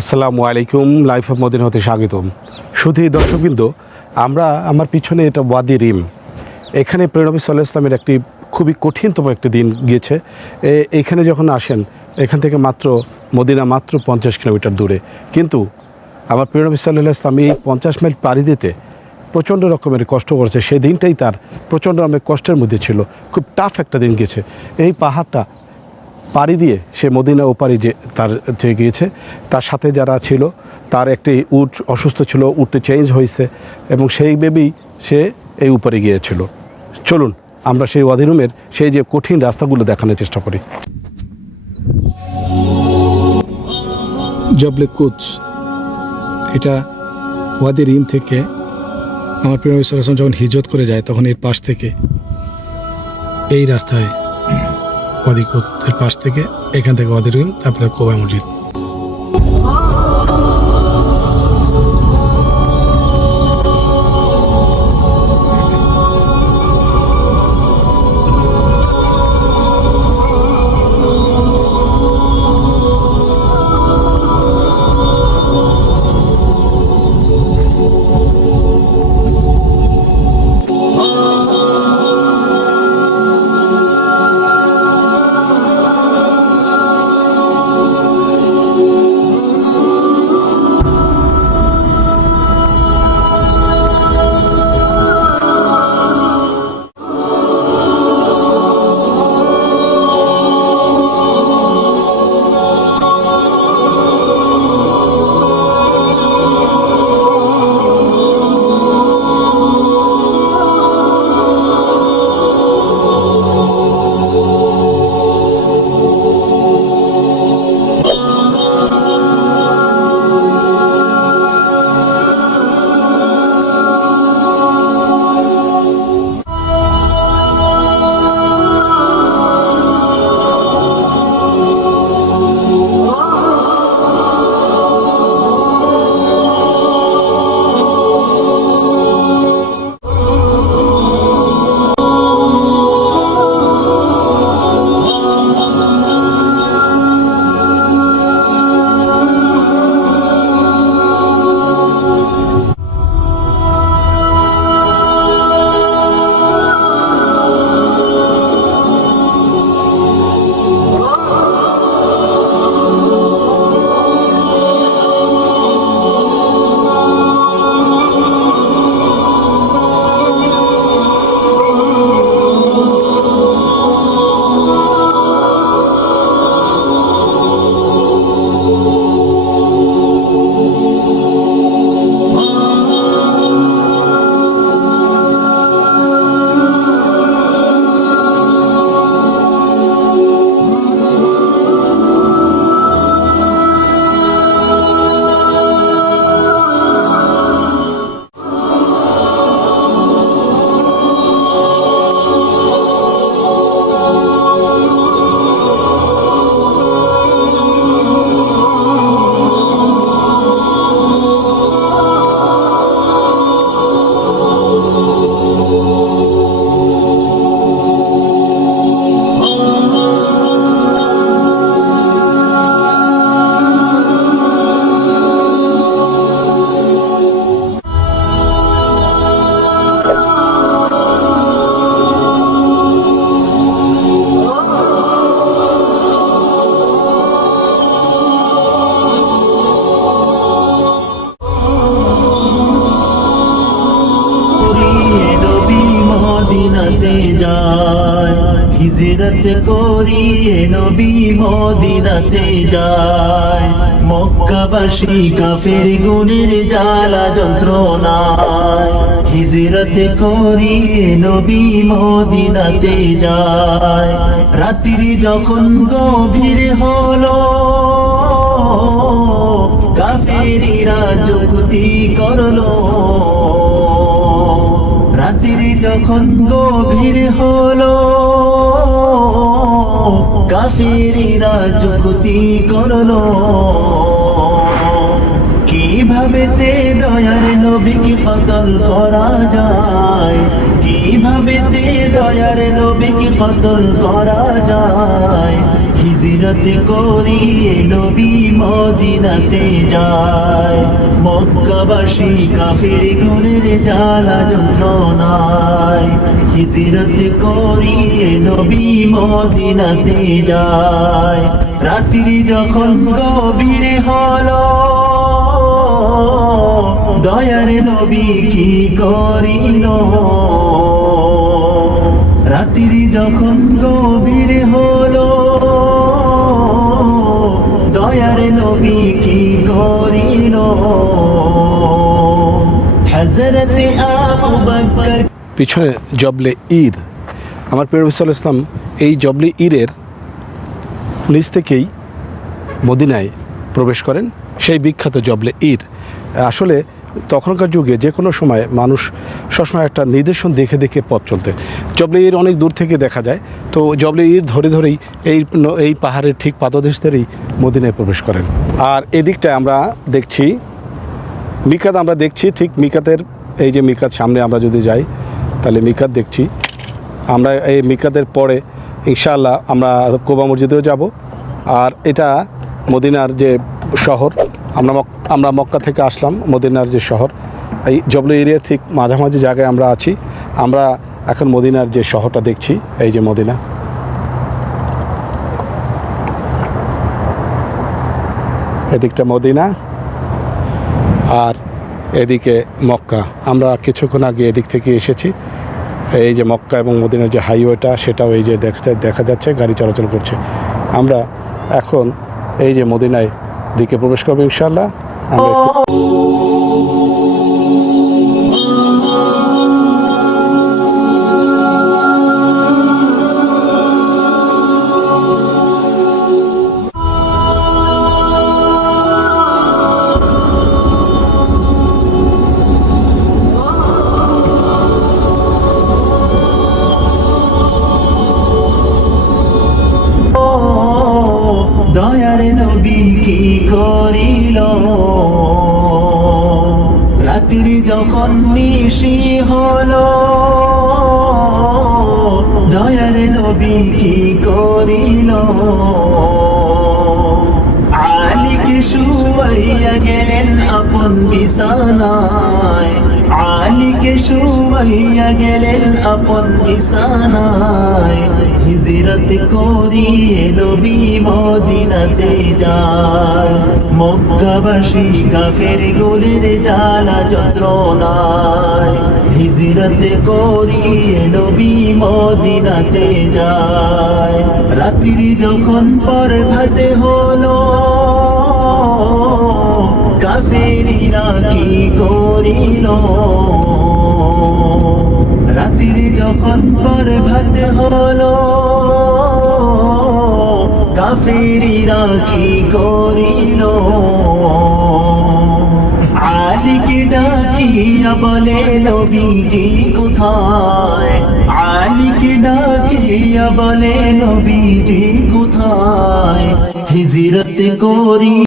আসসালামু আলাইকুম life of Medina হতে স্বাগতম। শুধু দর্শকবৃন্দ, আমরা আমার পিছনে এটা ওয়াদি রিম। এখানে প্রেরণবী সাল্লাহ ইসলামের একটি খুবই কঠিনতম একটি দিন গিয়েছে। এখানে যখন আসেন, এখান থেকে মাত্র মদিনা মাত্র পঞ্চাশ কিলোমিটার দূরে। কিন্তু আমার প্রেরণবী সাল্লাহ ইসলাম এই পঞ্চাশ মাইল পাড়ি দিতে প্রচণ্ড রকমের কষ্ট করেছে। সেই দিনটাই তার প্রচণ্ড রকমের কষ্টের মধ্যে ছিল। খুব টাফ একটা দিন গেছে এই পাহাড়টা পাড়ি দিয়ে সে মদিনা ওপারি যে তার যে গিয়েছে, তার সাথে যারা ছিল, তার একটি উট অসুস্থ ছিল, উটটি চেঞ্জ হয়েছে এবং সেই ভেবেই সে এই উপরে গিয়েছিল। চলুন, আমরা সেই ওয়াদিরুমের সেই যে কঠিন রাস্তাগুলো দেখানোর চেষ্টা করি। জবলে কুচ এটা ওয়াদি রিম থেকে আমার প্রিয় যখন হিজত করে যায়, তখন এর পাশ থেকে এই রাস্তায় ওয়াদি পাশ থেকে এখান থেকে ওয়াদি রুইম তারপরে কোবা মসজিদ। হিজরত করিয়ে নবী মদিনাতে যায়। মক্কাবাসী কাফের গুণের জ্বালা যন্ত্রণায়। হিজরত করিয়ে নবী মদিনাতে যায়। রাত্রি যখন গভীর হলো, কাফেরিরা যুক্তি করল। রাত্রি যখন গভীর হলো কাফিরিরা যুক্তি করল। কীভাবে তে দয়ার নবীকে কতল করা যায়? কীভাবে তে দয়ার নবীকে কতল করা যায়? হিজরত করিয়ে নবী মদিনাতে যায়। মক্কাবাসী কাফের গুণের জ্বালা যন্ত্রণায় হিজরত করিয়ে নবী মদিনাতে যায়। রাত্রি যখন গভীর হলো, দয়ার নবী কি করিল? রাত্রি যখন গভীর হলো পিছনে জবলে ঈদ। আমার আলাইহি ইসলাম এই জবলে ঈদের নিচ থেকেই মদিনায় প্রবেশ করেন, সেই বিখ্যাত জবলে ঈদ। আসলে তখনকার যুগে যে কোনো সময় মানুষ সবসময় একটা নির্দেশন দেখে দেখে পথ চলতে। জবলে ঈদ অনেক দূর থেকে দেখা যায় তো জবলে ঈদ ধরে ধরেই এই এই পাহাড়ের ঠিক পাদদেশ ধরেই মদিনায় প্রবেশ করেন। আর এদিকটায় আমরা দেখছি, মিকাত আমরা দেখছি, ঠিক মিকাতের এই যে মিকাত সামনে আমরা যদি যাই, তাহলে মিকাত দেখছি। আমরা এই মিকাতের পরে ইনশাআল্লাহ আমরা কোবা মসজিদেও যাব। আর এটা মদিনার যে শহর, আমরা আমরা মক্কা থেকে আসলাম, মদিনার যে শহর। এই জবল এরিয়ার ঠিক মাঝামাঝি জায়গায় আমরা আছি। আমরা এখন মদিনার যে শহরটা দেখছি, এই যে মদিনা। এদিকটা মদিনা আর এদিকে মক্কা। আমরা কিছুক্ষণ আগে এদিক থেকে এসেছি। এই যে মক্কা এবং মদিনার যে হাইওয়েটা, সেটাও এই যে দেখা দেখা যাচ্ছে, গাড়ি চলাচল করছে। আমরা এখন এই যে মদিনায় দিকে প্রবেশ করব ইনশাল্লাহ আমরা যখন নিশি হলো। দয়ার নবী কি করিল? আলিকে শুয়াইয়া গেলেন আপন বিছানায়। আলিকে শুয়াইয়া গেলেন আপন বিছানায়। হিজরত করিয়ে নবী মদিনাতে যায়। মক্কাবাসী কাফের গোলের জ্বালা যন্ত্রণায় হিজরত করিয়ে নবী মদিনাতে যায়। রাত্রি যখন পর ভাতে হলো, কাফেরিরা কি করিল? রাত্রি যখন পর ভাত হলো, কাফেরিরা কি করিল বলে নবীজি কোথায়? আলিকে ডাকিয়া বলে নবীজি কোথায়? হিজিরত করি